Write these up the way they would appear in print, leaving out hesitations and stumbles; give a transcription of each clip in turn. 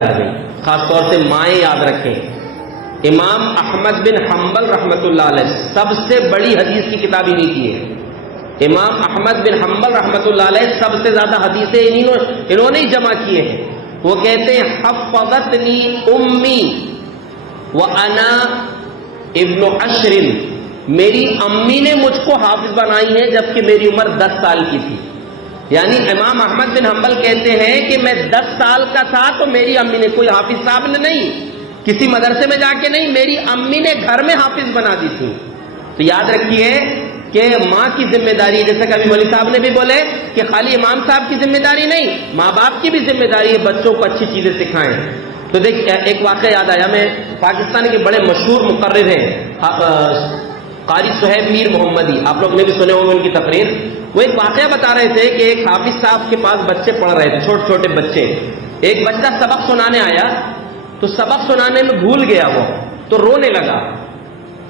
خاص طور سے مائیں یاد رکھیں، امام احمد بن حنبل رحمۃ اللہ علیہ سب سے بڑی حدیث کی کتاب انہی کی ہے۔ امام احمد بن حنبل رحمۃ اللہ علیہ سب سے زیادہ حدیثیں انہوں نے ہی جمع کیے ہیں۔ وہ کہتے ہیں حفظتنی امی وانا ابن عشر، میری امی نے مجھ کو حافظ بنائی ہے جبکہ میری عمر 10 سال کی تھی۔ یعنی امام احمد بن حنبل کہتے ہیں کہ میں 10 سال کا تھا تو میری امی نے، کوئی حافظ صاحب نے نہیں، کسی مدرسے میں جا کے نہیں، میری امی نے گھر میں حافظ بنا دی تھی۔ تو یاد رکھیے کہ ماں کی ذمہ داری، جیسے کہ ابھی مولوی صاحب نے بھی بولے کہ خالی امام صاحب کی ذمہ داری نہیں، ماں باپ کی بھی ذمہ داری ہے بچوں کو اچھی چیزیں سکھائیں۔ تو دیکھ ایک واقعہ یاد آیا، میں پاکستان کے بڑے مشہور مقرر ہیں قاری صہیب میر محمدی، آپ لوگ نے بھی سنے ہوں گے ان کی تقریر۔ وہ ایک واقعہ بتا رہے تھے کہ ایک حافظ صاحب کے پاس بچے پڑھ رہے تھے، چھوٹے چھوٹے بچے۔ ایک بچہ سبق سنانے آیا تو سبق سنانے میں بھول گیا وہ، تو رونے لگا۔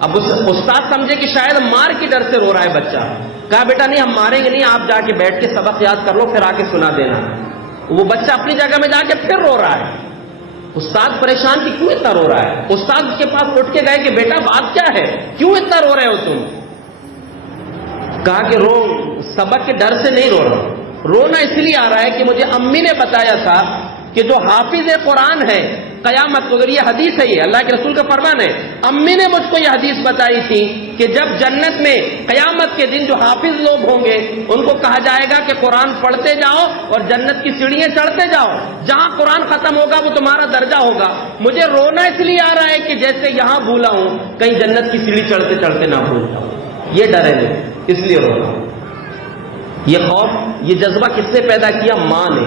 اب استاد سمجھے کہ شاید مار کی ڈر سے رو رہا ہے بچہ، کہا بیٹا نہیں ہم ماریں گے نہیں، آپ جا کے بیٹھ کے سبق یاد کر لو پھر آ کے سنا دینا۔ وہ بچہ اپنی جگہ میں جا کے پھر رو رہا ہے۔ استاد پریشان کہ کیوں اتنا رو رہا ہے؟ استاد کے پاس اٹھ کے گئے کہ بیٹا بات کیا ہے، کیوں اتنا رو رہے ہو تم؟ کہا کہ سبق کے ڈر سے نہیں رو رہا، رونا اس لیے آ رہا ہے کہ مجھے امی نے بتایا تھا کہ جو حافظ قرآن ہے قیامت کو، اگر یہ حدیث ہے، یہ اللہ کے رسول کا فرمان ہے، امی نے مجھ کو یہ حدیث بتائی تھی کہ جب جنت میں قیامت کے دن جو حافظ لوگ ہوں گے ان کو کہا جائے گا کہ قرآن پڑھتے جاؤ اور جنت کی سیڑھیاں چڑھتے جاؤ، جہاں قرآن ختم ہوگا وہ تمہارا درجہ ہوگا۔ مجھے رونا اس لیے آ رہا ہے کہ جیسے یہاں بھولا ہوں کہیں جنت کی سیڑھی چڑھتے چڑھتے نہ بھول جاؤں، یہ ڈر ہے مجھے، اس لیے رو رہا ہوں۔ یہ خوف، یہ جذبہ کس سے پیدا کیا؟ ماں نے۔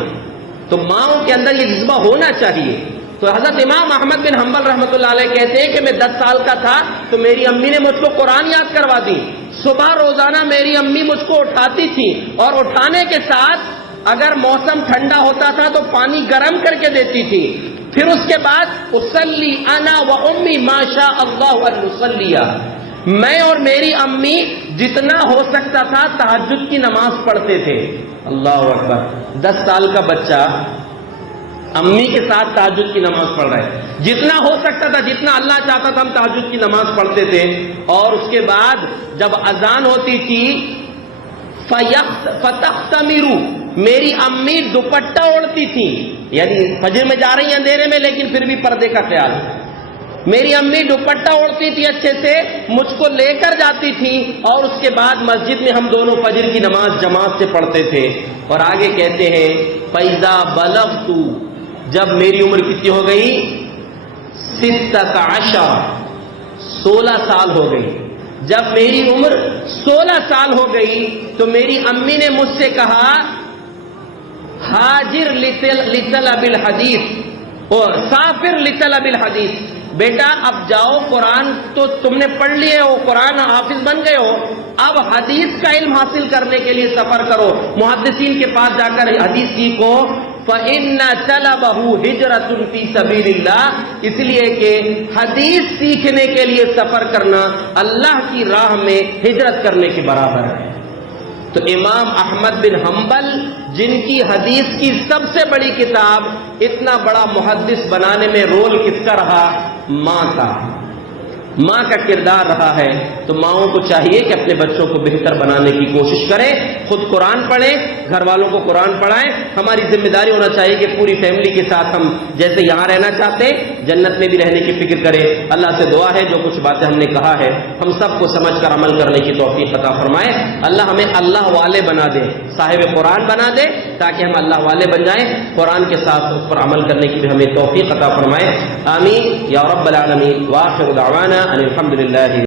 تو ماؤں کے اندر یہ جذبہ ہونا چاہیے۔ تو حضرت امام احمد بن حنبل رحمۃ اللہ علیہ کہتے ہیں کہ میں 10 سال کا تھا تو میری امی نے مجھ کو قرآن یاد کروا دی۔ صبح روزانہ میری امی مجھ کو اٹھاتی تھی اور اٹھانے کے ساتھ اگر موسم ٹھنڈا ہوتا تھا تو پانی گرم کر کے دیتی تھی۔ پھر اس کے بعد اصلی انا و امی ما شاء اللہ ان نصلی، میں اور میری امی جتنا ہو سکتا تھا تہجد کی نماز پڑھتے تھے۔ اللہ اکبر، 10 سال کا بچہ امی کے ساتھ تہجد کی نماز پڑھ رہا ہے، جتنا ہو سکتا تھا، جتنا اللہ چاہتا تھا ہم تہجد کی نماز پڑھتے تھے۔ اور اس کے بعد جب اذان ہوتی تھی فَتَخْتَمِرُ، میری امی دوپٹہ اوڑھتی تھی، یعنی فجر میں جا رہی ہیں اندھیرے میں لیکن پھر بھی پردے کا خیال۔ میری امی دوپٹہ اوڑھتی تھی اچھے سے، مجھ کو لے کر جاتی تھی اور اس کے بعد مسجد میں ہم دونوں فجر کی نماز جماعت سے پڑھتے تھے۔ اور آگے کہتے ہیں فَإِذَا بَلَغْتُ، جب میری عمر کتنی ہو گئی؟ 16 سال ہو گئی۔ جب میری عمر 16 سال ہو گئی تو میری امی نے مجھ سے کہا حاجر لطلب الحدیث اور سافر لطلب الحدیث، بیٹا اب جاؤ، قرآن تو تم نے پڑھ لیے ہو، قرآن حافظ بن گئے ہو، اب حدیث کا علم حاصل کرنے کے لیے سفر کرو، محدثین کے پاس جا کر حدیث سیکھو۔ فَإِنَّ طَلَبَهُ هِجْرَةٌ فِي سَبِيلِ اللَّهِ، اس لیے کہ حدیث سیکھنے کے لیے سفر کرنا اللہ کی راہ میں ہجرت کرنے کے برابر ہے۔ تو امام احمد بن حنبل جن کی حدیث کی سب سے بڑی کتاب، اتنا بڑا محدث بنانے میں رول کس کا رہا؟ ماں کا، ماں کا کردار رہا ہے۔ تو ماؤں کو چاہیے کہ اپنے بچوں کو بہتر بنانے کی کوشش کریں، خود قرآن پڑھیں، گھر والوں کو قرآن پڑھائیں۔ ہماری ذمہ داری ہونا چاہیے کہ پوری فیملی کے ساتھ ہم جیسے یہاں رہنا چاہتے ہیں جنت میں بھی رہنے کی فکر کریں۔ اللہ سے دعا ہے جو کچھ باتیں ہم نے کہا ہے ہم سب کو سمجھ کر عمل کرنے کی توفیق عطا فرمائے۔ اللہ ہمیں اللہ والے بنا دے، صاحب قرآن بنا دے، تاکہ ہم اللہ والے بن جائیں، قرآن کے ساتھ اس پر عمل کرنے کی بھی ہمیں توفیق عطا فرمائے۔ آمین یا رب العالمین۔ وآخر دعوانا ان الحمد للہ